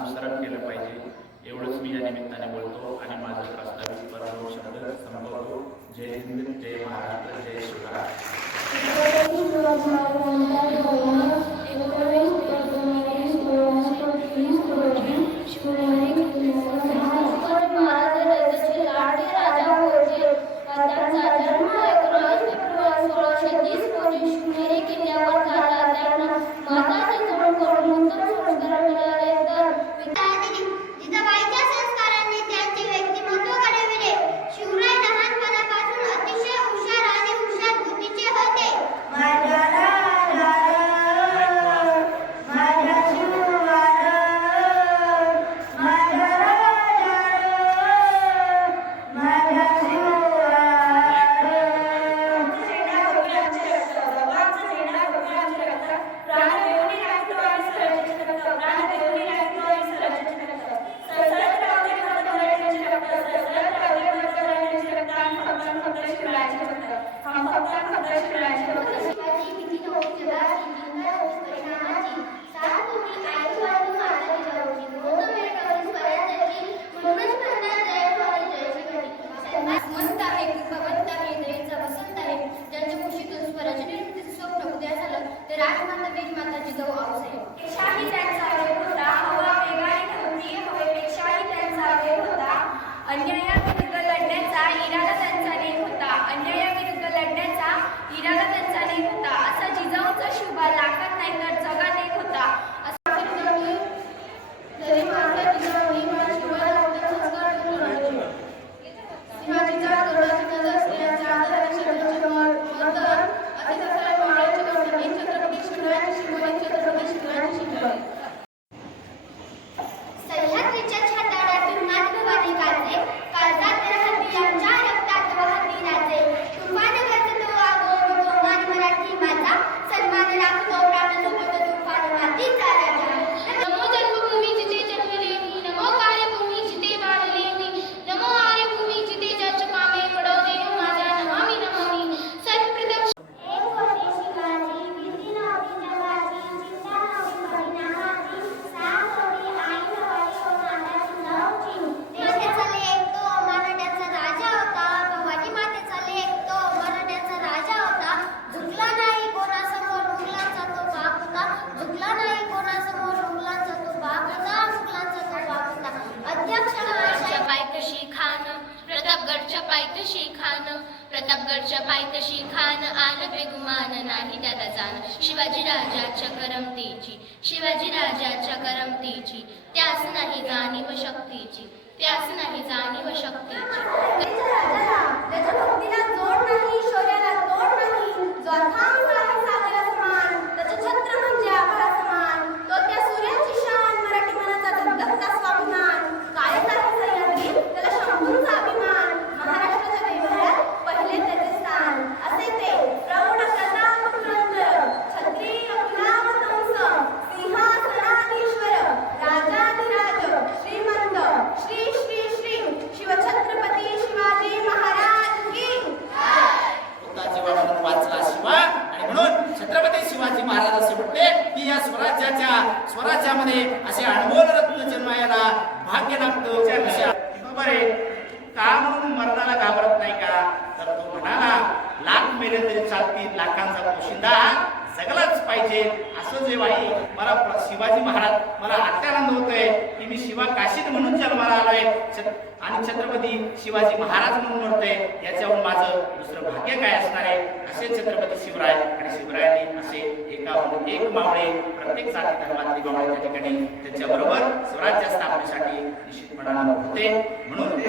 अनुसरण केलं पाहिजे. एवढंच मी या निमित्ताने बोलतो आणि माझं प्रस्तावित परमो शब्द संभवतो जय हिंद जय महाराष्ट्र जय शिवराज. राजमाता बीजमाताची जाऊ आवसे पेक्षाही त्यांचा वेळ होता हवा वेगाने होती हवेपेक्षाही त्यांचा वेळ होता. अन्यायात पायतशी खान प्रतापगडच्या पायथशी खान आल बेगुमान नाही त्याला जाण. शिवाजी राजाच्या करमतीची शिवाजी राजाच्या करमतीची त्यास नाही जाणीव शक्तीची त्यास नाही जाणीव शक्तीची. स्वराज्याच्या स्वराज्यामध्ये असे अनमोल रत्न जन्मायला भाग्य लागतो बरोबर आहे का म्हणून मरणाला घाबरत नाही का? तर तो म्हणाला लाख मेले तरी चालती लाखांचा पोशिंदा जगलाच पाहिजे असं जे वाई मला शिवाजी महाराज मला अत्यानंद होतोय. मी शिवा काशीद म्हणून जन्माला आलोय. आणि छत्रपती शिवाजी महाराज म्हणून म्हणतोय याच्यावर माझं दुसरं भाग्य काय असणार आहे? असे छत्रपती शिवराय आणि शिवरायांनी असे एका एक मावळे प्रत्येक जाती धर्मातली मावळे त्या ठिकाणी त्यांच्याबरोबर स्वराज्य स्थापनेसाठी निश्चितपणानं होते. म्हणून